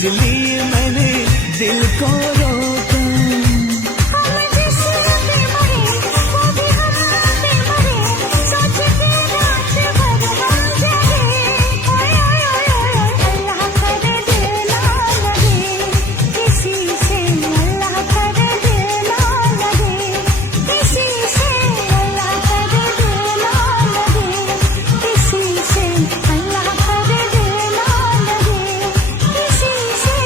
इसलिए मैंने दिल को रोका। हम जिस्म पे मरे वो भी हम पे मरे, सोच के रात भर हम जगे। ओए ओए ओए ओए अल्लाह करे दिल ना लगे किसी से, अल्लाह करे दिल ना लगे किसी से, अल्लाह करे दिल ना लगे किसी से, अल्लाह करे दिल ना लगे किसी से।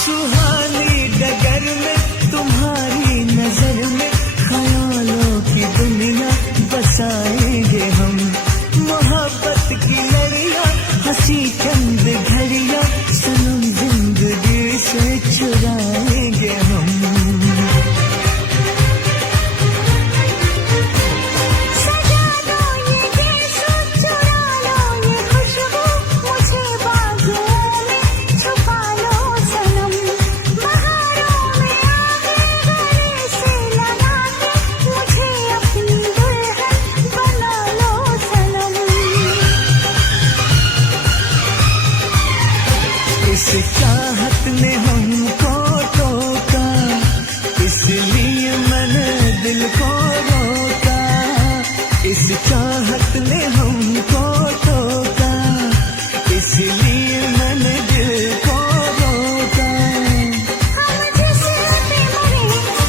सुहानी डगर में तुम्हारी नजर में ख्यालों की दुनिया बसाएंगे हम। मोहब्बत की लड़ियां हंसी चंद घड़ियां सनम जिंदगी से चुराएंगे हम। सजा लो ये गीत, चुरा लो ये खुशबू, मुझे बाजुओं में छुपा लो सनम। बहारों में आगे गले से लगा के मुझे अपनी दुल्हन बना लो सनम। इस चाहत ने हमको टोका, इसलिए मैंने दिल को रोका। इस चाहत ने हमको टोका, इसलिए मैंने दिल को रोका। हम जिस्म पे मरे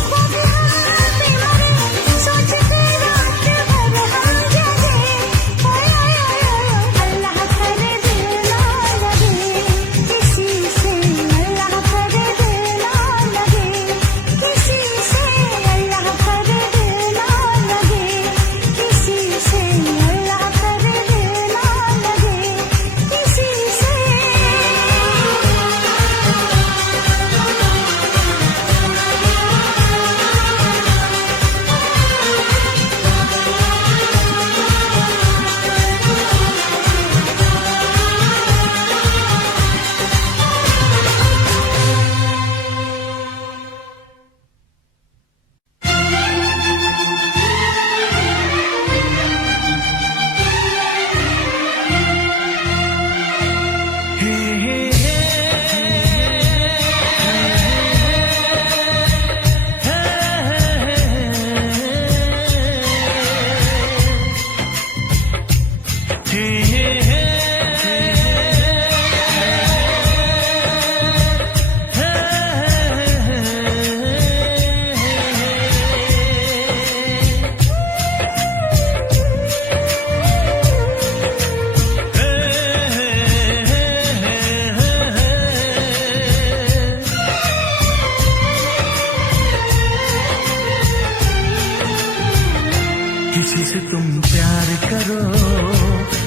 वो भी हम पे मरे, सोच के रात भर हम जगे। ओए ओए ओए ओए अल्लाह करे दिल ना लगे किसी से, अल्लाह करे दिल ना लगे किसी से, अल्लाह करे दिल ना लगे किसी से, अल्लाह करे दिल ना लगे किसी से। हे हे किसी से तुम प्यार करो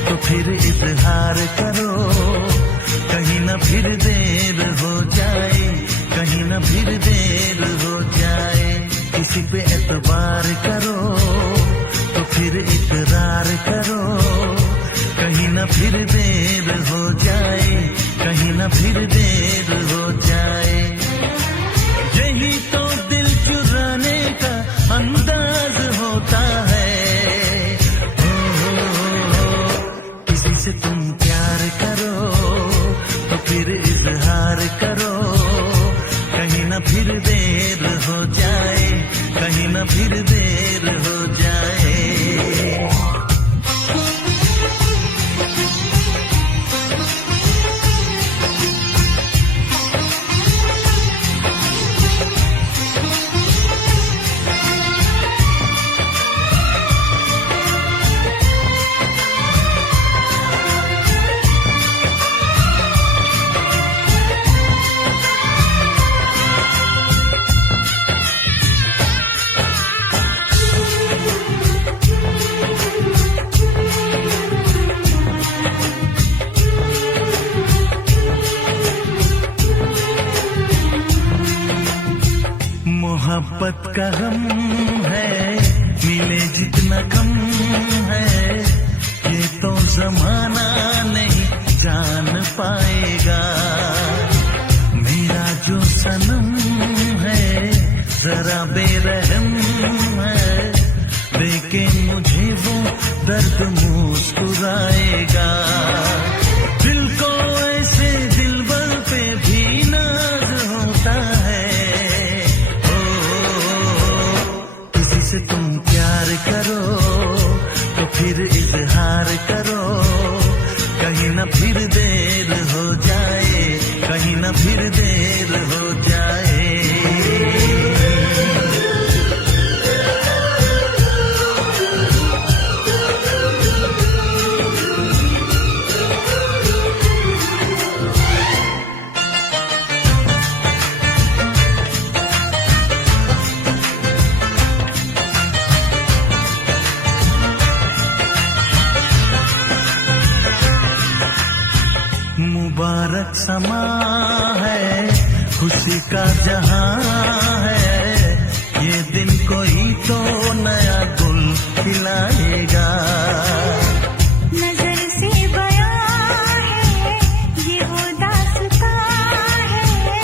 तो फिर इजहार करो, कहीं ना फिर देर हो जाए, कहीं ना फिर देर हो जाए। किसी पे एतबार करो तो फिर इकरार करो, कहीं ना फिर देर हो जाए, कहीं ना फिर देर हो जाए। यही तो दिल चुराने का अंदाज होता है। किसी से तुम प्यार करो तो फिर इजहार करो, कहीं ना फिर देर हो जाए, कहीं ना फिर देर हो जाए। मोहब्बत का गम है, मिले जितना कम है, ये तो जमाना नहीं जान पाएगा। मेरा जो सनम है जरा बेरहम है, देखे मुझे वो दर्द मुस्कुराएगा। दिल को ऐसे दिलबर पे भी नाज होता है। किसी से तुम प्यार करो तो फिर इजहार करो, कहीं ना फिर देर हो जाए, कहीं ना फिर देर हो जाए। मुबारक समा है, खुशी का जहां है, ये दिन कोई तो नया गुल खिलाएगा। नजर से बयां है ये वो दास्तां है,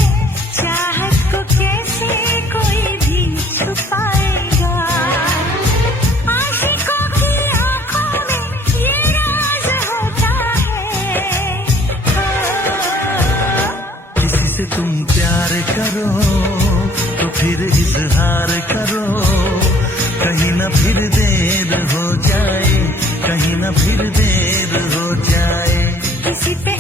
चाहत को कैसे कोई भी छुपाएगा। आशिकों की आंखों में ये राज होता है। किसी से तुम प्यार करो तो फिर इजहार करो, कहीं ना फिर देर हो जाए, कहीं ना फिर देर हो जाए। किसी पे